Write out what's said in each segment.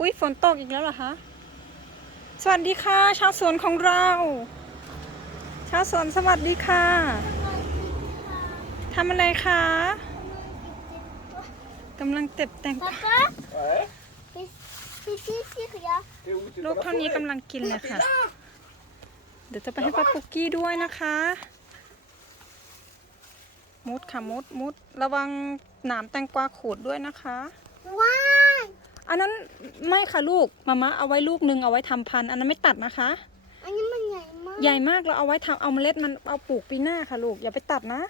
อุ้ยฝนตกอีกแล้วเหรอคะสวัสดีค่ะ ชาวสวนของเรา ชาวสวนสวัสดีค่ะทำอะไรคะกำลังเต็บแต่ง Papa, Ouais. ici, ici, regarde. T'es où T'es ลูก dans la เท่านี้ forêt กำลังกินเลยค่ะ เดี๋ยวจะไปให้ป้าปุกกี้ด้วยนะคะ มุดค่ะมุดมุดระวังหนามแตงกวาขูดด้วยนะคะ Wow! อันนั้นไม่ค่ะลูกมาม่าเอาไว้ลูกหนึ่งเอาไว้ทำพันธุ์อันนั้นไม่ตัดนะคะ อันนี้มันใหญ่มาก ใหญ่มากเราเอาไว้ทำเอาเมล็ดมันเอาปลูกปีหน้าค่ะลูกอย่าไปตัดนะ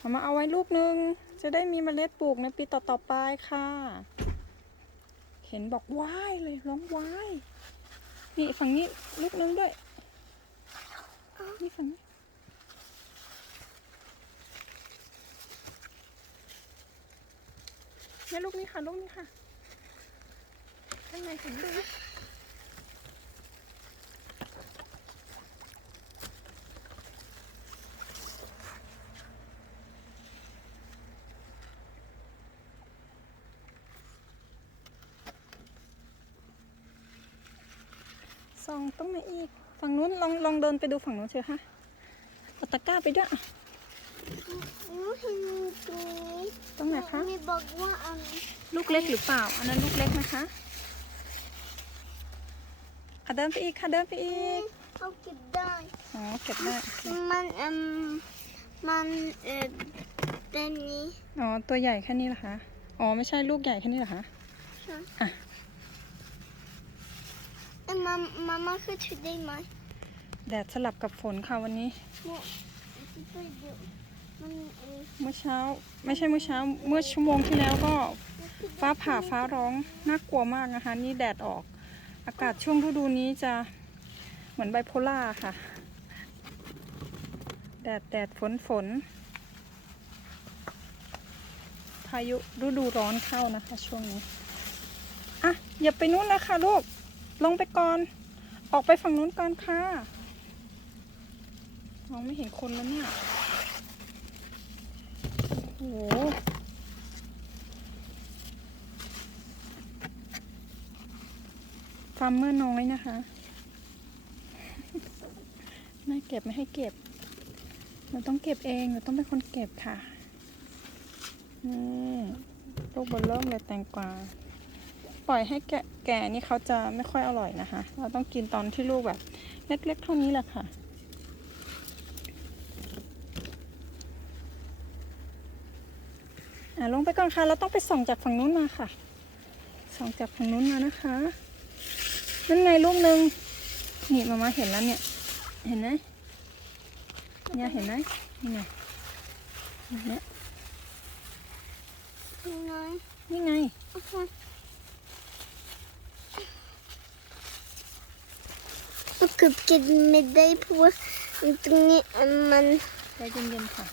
มามาเอาไว้ลูกหนึ่งจะได้มีเมล็ดปลูกในปีต่อๆไปค่ะ เห็นบอกว้ายเลยร้องว้ายนี่ฝั่งนี้ลูกหนึงด้วยนี่ฝั่งนี้เนี่ยลูกนี้ค่ะลูกนี้ค่ะ ข้างในเห็นด้วยส่องตรงไหนอีก ฝั่งนู้นลองลองเดินไปดูฝั่งนู้นเชียวค่ะเอาตะกร้าไปด้วยอะหนูเห็นตรงนี้ตรงไหนคะ มีบอกว่าอัน ลูกเล็กหรือเปล่า อันนั้นลูกเล็กนะคะอะ เดินไปอีกค่ะเดินไปอีนี้กเขาเก็บได้อ๋อเก็บได้โอเคมันเอืมมันเออเป็นนี้อ๋อตัวใหญ่แค่นี้เหรอคะ อ๋อไม่ใช่ลูกใหญ่แค่นี้เหรอคะใช่อะเอ้ยมามามาคือถือได้ไหมแดดสลับกับฝนค่ะวันนี้เนี่ยไปดูมันเออเมื่อเช้าไม่ใช่เมื่อเช้า เมื่อชั่วโมงที่แล้วก็ฟ้าผ่าฟ้าร้องน่ากลัวมากนะคะ นี่แดดออก อากาศช่วงฤดูนี้จะเหมือนไบโพล่าค่ะ แดดแดดฝนฝน พายุฤดูร้อนเข้านะคะ ช่วงนี้ อะ อย่าไปนู้นนะคะลูก ลงไปก่อน ออกไปฝั่งนู้นก่อนค่ะ มองไม่เห็นคนแล้วเนี่ย โอ้โห ฟาร์มเมอร์น้อยนะคะไม่เก็บไม่ให้เก็บเราต้องเก็บเองเราต้องเป็นคนเก็บค่ะนี่ลูกบนเริ่มเลยแตงกวาปล่อยให้แกแก่นี่เขาจะไม่ค่อยอร่อยนะคะ เราต้องกินตอนที่ลูกแบบเล็กๆเท่านี้แหละค่ะอะลงไปก่อนค่ะ เราต้องไปส่องจากฝั่งนู้นมาค่ะ ส่องจากฝั่งนู้นมานะคะ นั่นไงลูกหนึ่งนี่มามาเห็นแล้วเนี่ย เห็นไหมเนี่ยเห็นไหมนี่ไงเห็นไหมยังไงนี่ไงโอเคก็เก็บเก็บไม่ได้เพราะว่าตรงนี้มันใจเย็นๆค่ะ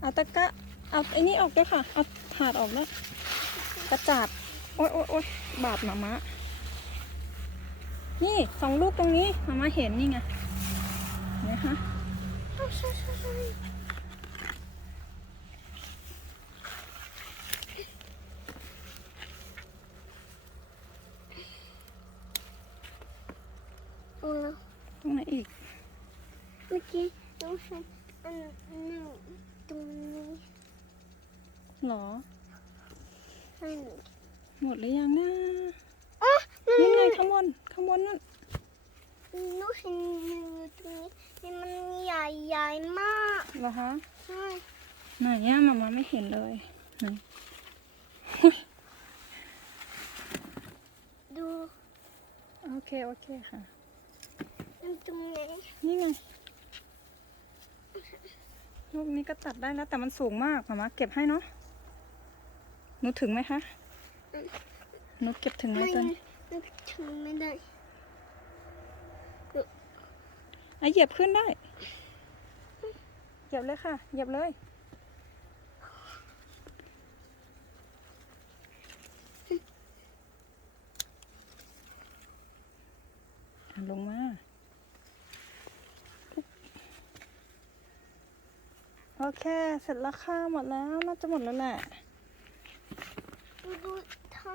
เอาตะกะ เอาไอ้นี่ออกด้วยค่ะ เอาถาดออกด้วยกระจาด โอ๊ยโอ๊ยโอ๊ยบาดหมามะ นี่สองลูกตรงนี้หมามาเห็นนี่ไงเห็นไหมคะโอ้ตรงไหนอีก เมื่อกี้น้องเห็นอันหนึ่งตรงนี้ หรอให้หนูหมดหรือยังนะอ๋อนั่นไงข้างบนข้างบนนั่นหนูเห็นอยู่ตรงนี้นี่มันใหญ่ใหญ่มากเหรอคะใช่ไหนเนี่ยมามาไม่เห็นเลยไหนดูโอเคโอเคค่ะมันตรงไหนนี่ไงลูกนี้ก็ตัดได้แล้วแต่มันสูงมากมามาเก็บให้เนาะห นูถึงไหมคะหนูเก็บถึงไหมไม่ตอนนี้นึกถึงไม่ได้อะเหยียบขึ้นได้ เหยียบเลยค่ะ เหยียบเลยอะลงมาโอโอเค เสร็จแล้วค่ะ หมดแล้ว น่าจะหมดแล้วแหละ ดูดูถ้า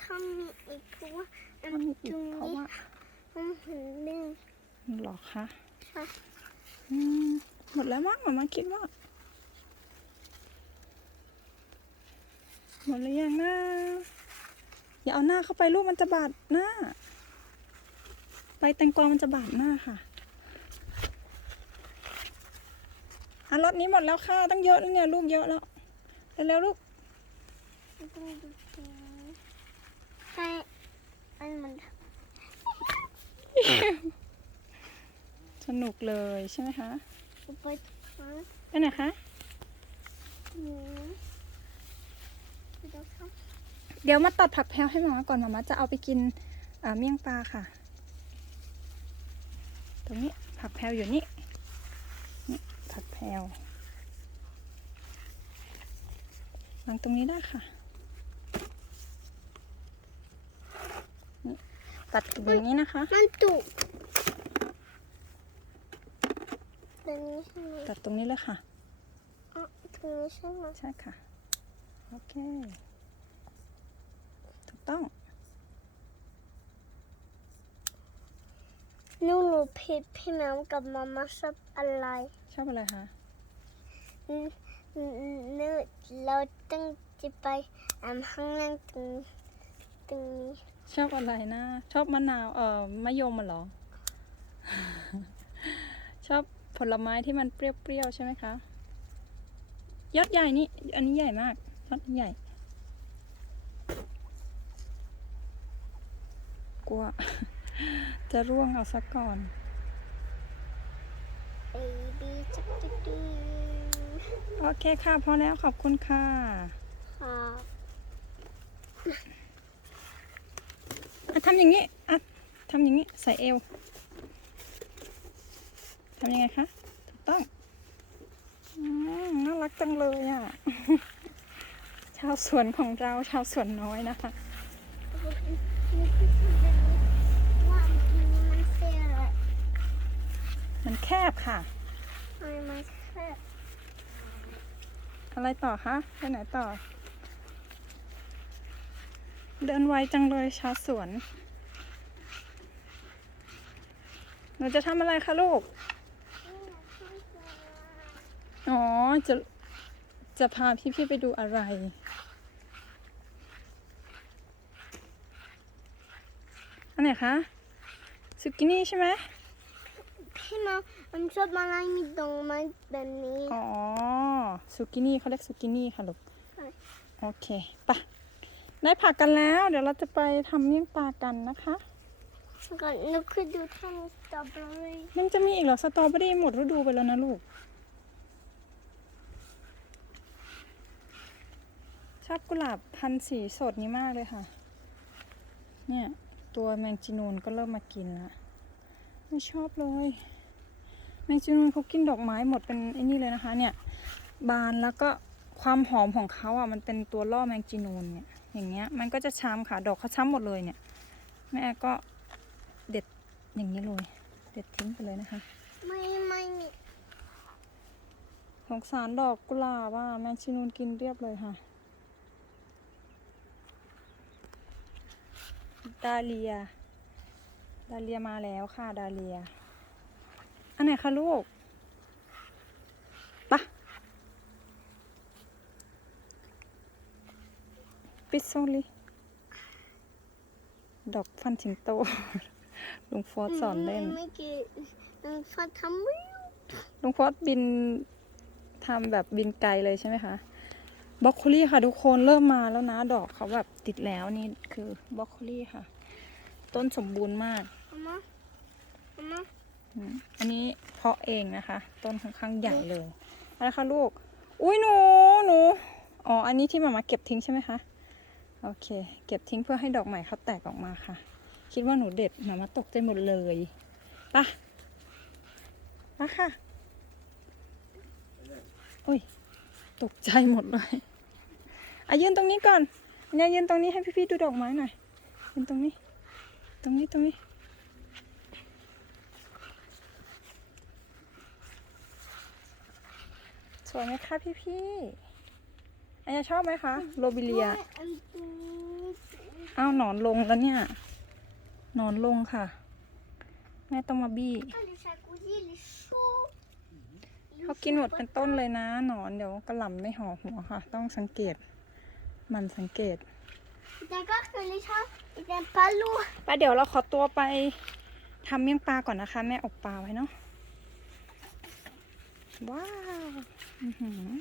ถ้ามีอีกเพราะว่าอันมันมีอีตกรงเพราะนี้ว่ามันเห็นเรื่องหรอคะใช่อืมหมดแล้วมั้งหมามาคิดว่า หมดหรือยังนะอย่าเอาหน้าเข้าไปลูกมันจะบาดหน้าใบแตงกวามันจะบาดหน้าค่ะอะรถนี้หมดแล้วค่ะตั้งเยอะแล้วเนี่ยลูกเยอะแล้วเร็วๆลูกดูดู ตรงนี้ให้อันมันสนุกเลยใช่ไหมคะไปไปไหนคะครับเดี๋ยวมาตัดผักแพรวให้หมามาก่อนหมามาจะเอาไปกินเมี่ยงปลาค่ะ ตรงนี้ผักแพรวอยู่นี่นี่ผักแพรววางตรงนี้ได้ค่ะ ตัดอย่างนี้นะคะ มันตุกตรงนี้ใช่ไหมตัดตรงนี้เลยค่ะ อ๋อตรงนี้ใช่ไหมใช่ค่ะ โอเค ถูกต้องหนูหนูพี่พี่แมวกับมาม่าชอบอะไรชอบอะไรคะอืมอืมอืมหนูเราต้องจะไปอ่าข้างล่างตรงตรงนี้ ชอบอะไรนะ ชอบมะนาวเอ่อมะยมมันเหรอ ชอบผลไม้ที่มันเปรี้ยวๆใช่ไหมคะยอดใหญ่นี่อันนี้ใหญ่มากยอดใหญ่ กลัว จะร่วงเอาซะก่อนเอบีจักจักดูโอเคค่ะพอแล้วขอบคุณค่ะ ค่ะ อะทำอย่างนี้อะทำอย่างนี้ใส่เอวทำยังไงคะถูกต้องอืมน่ารักจังเลยอะ ชาวสวนของเราชาวสวนน้อยนะคะนี่คือทำแบบนี้ว่าอันนี้มันเสียอะไรมันแคบค่ะทำไมมันแค่อะไรต่อคะไปไหนต่อ เดินไวจังเลยชาวสวน หนูจะทำอะไรคะลูก อ๋อ จะ จะพาพี่ๆไปดูอะไร อันไหนคะสุกินี่ใช่ไหมพี่แมวมันชอบมาไล่มีดอกไม้แบบนี้ อ๋อสุกินี่เขาเรียกสุกินี่ค่ะลูกใช่โอเค ไปะ ได้ผักกันแล้ว เดี๋ยวเราจะไปทำเมี่ยงปลากันนะคะก่อนหนูคือดูทางสตรอเบอรี่มันจะมีอีกเหรอสตรอเบอรี่หมดฤดูไปแล้วนะลูก ชอบกุหลาบพันธุ์สีสดนี้มากเลยค่ะ เนี่ยตัวแมงจีนูนก็เริ่มมากินละไม่ชอบเลย แมงจีนูนเขากินดอกไม้หมดเป็นไอ้นี่เลยนะคะ เนี่ย บานแล้วก็ความหอมของเขาอะมันเป็นตัวล่อแมงจีนูนเนี่ย อย่างเงี้ย มันก็จะช้ำค่ะ ดอกเขาช้ำหมดเลยเนี่ย แม่ก็เด็ดอย่างนี้เลย เด็ดทิ้งไปเลยนะคะ ไม่ไม่มีสงสารดอกกุหลาบว่าแมงจีนูนกินเรียบเลยค่ะ ดาเลีย ดาเลียมาแล้วค่ะ ดาเลีย อันไหนคะลูก ปิดโซลิดอกฟันสิงโต ลุงโฟร์สอนเล่นไม่กี่หนูฟังทำวิวลุงโฟร์บินทำแบบบินไกลเลยใช่ไหมคะบรอกโคลี่ค่ะทุกคนเริ่มมาแล้วนะดอกเขาแบบติดแล้วนี่คือบรอกโคลี่ค่ะ ต้นสมบูรณ์มากมามามามาอืมอันนี้เพาะเองนะคะ ต้นค่อนข้างใหญ่เลยอะไรคะลูก อุ้ยหนูหนูอ๋ออันนี้ที่หมามาเก็บทิ้งใช่ไหมคะ โอเค เก็บทิ้งเพื่อให้ดอกใหม่เขาแตกออกมาค่ะ คิดว่าหนูเด็ดหมามาตกใจหมดเลยไปะปะค่ะอุ้ยตกใจหมดเลยอะยืนตรงนี้ก่อนเนี่ยยืนตรงนี้ให้พี่ๆดูดอกไม้หน่อยยืนตรงนี้ ตรงนี้ตรงนี้สวยไหมคะพี่พี่ๆ อันยาชอบไหมคะ โรบิเลียอันนี้อ้าวหนอนลงแล้วเนี่ย หนอนลงค่ะ แม่ต้องมาบี้ Ah, le jacuzzi, il est chaud. Il est เขากินหมดเป็นต้นเลยนะ หนอนเดี๋ยวกระหล่ำไม่ห่อหัวค่ะ ต้องสังเกต มันสังเกต D'accord que les chats, ils n'aiment pas l'eau. ป้าเดี๋ยวเราขอตัวไปทำเมี่ยงปลาก่อนนะคะ แม่อบปลาไว้เนาะว้าวอื้อหือ